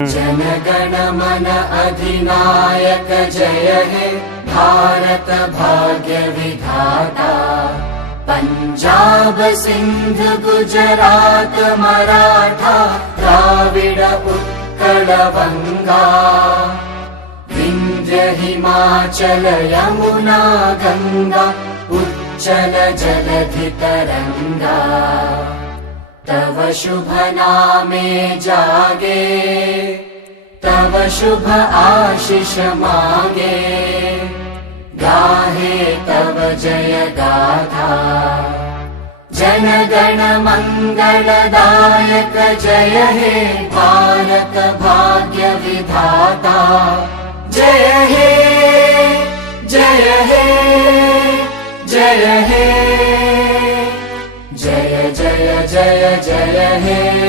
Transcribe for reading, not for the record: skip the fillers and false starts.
जनगण मन अधिनायक जय हे भारत भाग्य विधाता। पंजाब सिंध गुजरात मराठा द्राविड उत्कल बंगा। विंध्य हिमाचल यमुना गंगा उच्चल जलधि तरंगा। तव शुभ नामे जागे तव शुभ आशीष मागे। गाहे तव जय गाथा जनगण मंगलदायक जय हे भारत भाग्य विधाता। जय हे जय हे जय हे जय जय जय जय हे।